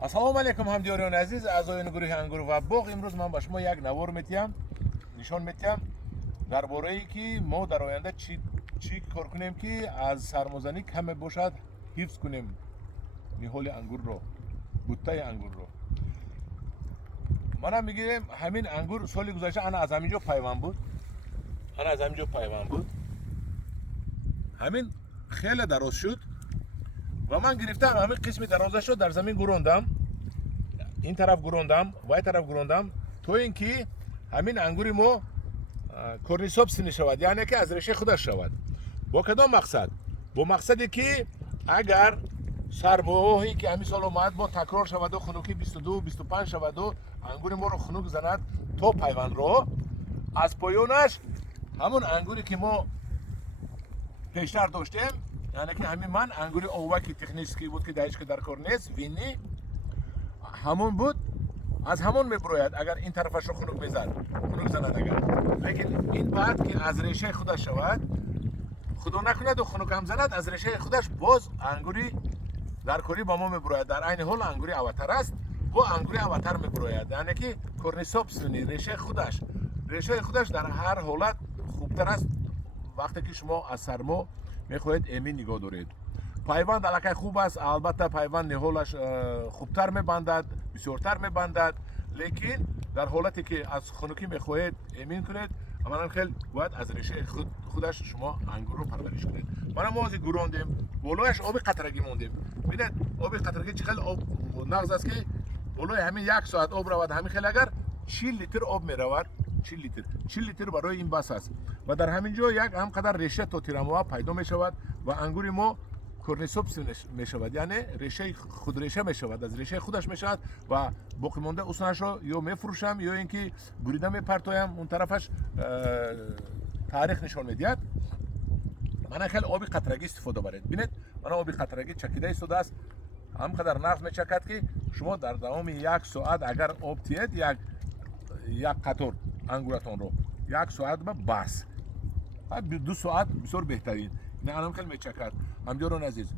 ассалому алайкум ҳамдиёрони азиз, аъзоёни гурӯҳи ангур ва боғ. Имрӯз ман ба шумо як навор метиҳам, нишон метиҳам дар бораи ки мо дар оянда чӣ кор кунем ки аз сармозанӣ каме бошад ҳифз кунем ниҳоли ангурро, буттаи ангурро. мана мегирем ҳамин ангур соли гузашта ана аз ҳамин ҷо пайванд буд, ҳамин хеле дароз шуд ва ман гирифтам ҳамин қисми дарозашро дар замин гурондам, ин тараф гурондам, вай тараф гурондам, то ин ки ҳамин ангури мо корнисобсини шавад, яъне ки аз решаи худаш шавад. бо кадом мақсад? бо мақсаде ки агар сармоҳе ки ҳамин сол омад мо такрор шаваду хунуки 22-25 шаваду ангури моро хунук занад то пайвандро, аз поёнаш ҳамон ангуре ки мо пештар доштем, яъне ки ҳамин ман ангури оваки технически буд ки даишка дар кор нест, винни ҳамон буд, аз ҳамон мебурояд агар ин тарафашро хунук занад агар. лекин ин баъд ки аз решаи худаш шавад, худо накунаду хунукам занад, аз решаи худаш боз ангури даркорӣ ба мо мебурояд. дар айни ҳол ангури аватар аст, бо ангури аватар мебурояд, яъне ки корнисобсини решаи худаш дар ҳар ҳолат хубтар аст вақте ки шумо аз сармо мехоҳед эмин нигоҳ доред. пайванд аллакай хуб аст, албатта пайванд ниҳолаш хубтар мебандад, бисёртар мебандад, лекин дар ҳолате ки аз хунукӣ мехоҳед эмин кунед, амалан хел бояд аз решаи худаш шумо ангурро парвариш кунед. мана мо ҳозир гурондем, болояш оби қатрагӣ мондем. бинед оби қатрагӣ чӣ хел об нағз аст ки болои ҳамин 1 соат об равад, ҳамин хел агар 40 литр об меравад, 40 литр барои ин бас аст ва дар ҳамин ҷо як ҳамқадар реша то тирамоа пайдо мешавад ва ангури мо корнисобсин мешавад, яъне решаи худреша мешавад, аз решаи худаш мешавад ва боқимонда уснашро ё мефурӯшам ё ин ки бурида мепартоям, он тарафаш таърих нишон медиҳад. мана хел оби қатрагӣ истифода баред. бинед мана оби қатрагӣ чакида истодааст, ҳамқадар нағз мечакад ки шумо дар давоми 1 соат агар об тиед як қатор ангуратонро 1 соат ба бас, 2 соат бисёр беҳтарин. ин хел мечакад. ҳамдиёрони азиз,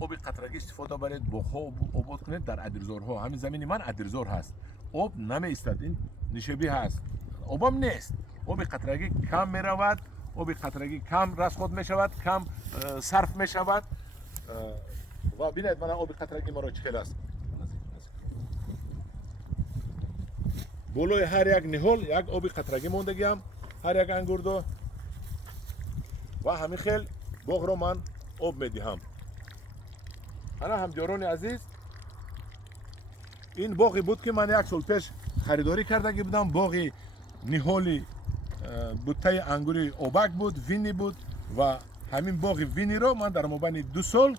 оби қатрагӣ истифода баред, боғҳо обод кунед дар адирзорҳо. ҳамин замини ман адирзор ҳаст, об намеистад, ин нишебӣ ҳаст, обам нест. оби қатрагӣ кам меравад, оби қатрагӣ кам расход мешавад, кам сарф мешавад. ва бинед мана оби қатрагӣ моро чӣ хел аст. болои ҳар як ниҳол як оби қатрагӣ мондагиам, ҳар як ангурдо ва ҳамин хел боғро ман об медиҳам. ана ҳамдиёрони азиз, ин боғи буд ки ман 1 сол пеш харидорӣ кардаги будам. боғи ниҳоли буттаи ангури обак буд, винни буд ва ҳамин боғи винниро ман дар мобайни 2 сол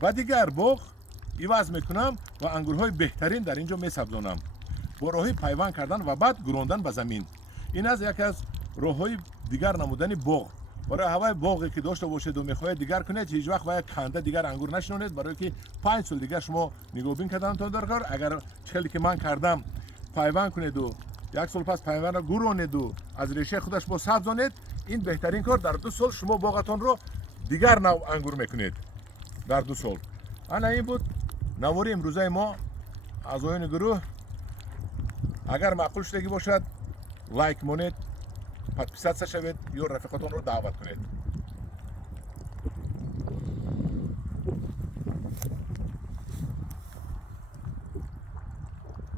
ба дигар боғ иваз мекунам ва ангурҳои беҳтарин дар ин ҷо месабзонам бо роҳи пайванд кардан ва баъд гурондан ба замин. ин аз яке аз роҳҳои дигар намудани боғ. барои ҳавай боғе ки дошта бошеду мехоҳед дигар кунед, ҳеҷ вақт ва як канда дигар ангур нашинонед, барое ки 5 сол дигар шумо нигоҳбин карданатон доркор. агар чхеле ки ман кардам пайванд кунеду 1 сол пас пайвандро гуронеду аз решаи худаш бо сабзонед, ин беҳтарин кор. дар 2 сол шумо боғатонро дигар нав ангур мекунед дар 2 сол. ана ин буд навори имрӯзаи мо, аъзоёни гурӯҳ. агар маъқул шудагӣ бошад лайк монед, подписатсия шавед ё рафиқотонро даъват кунед.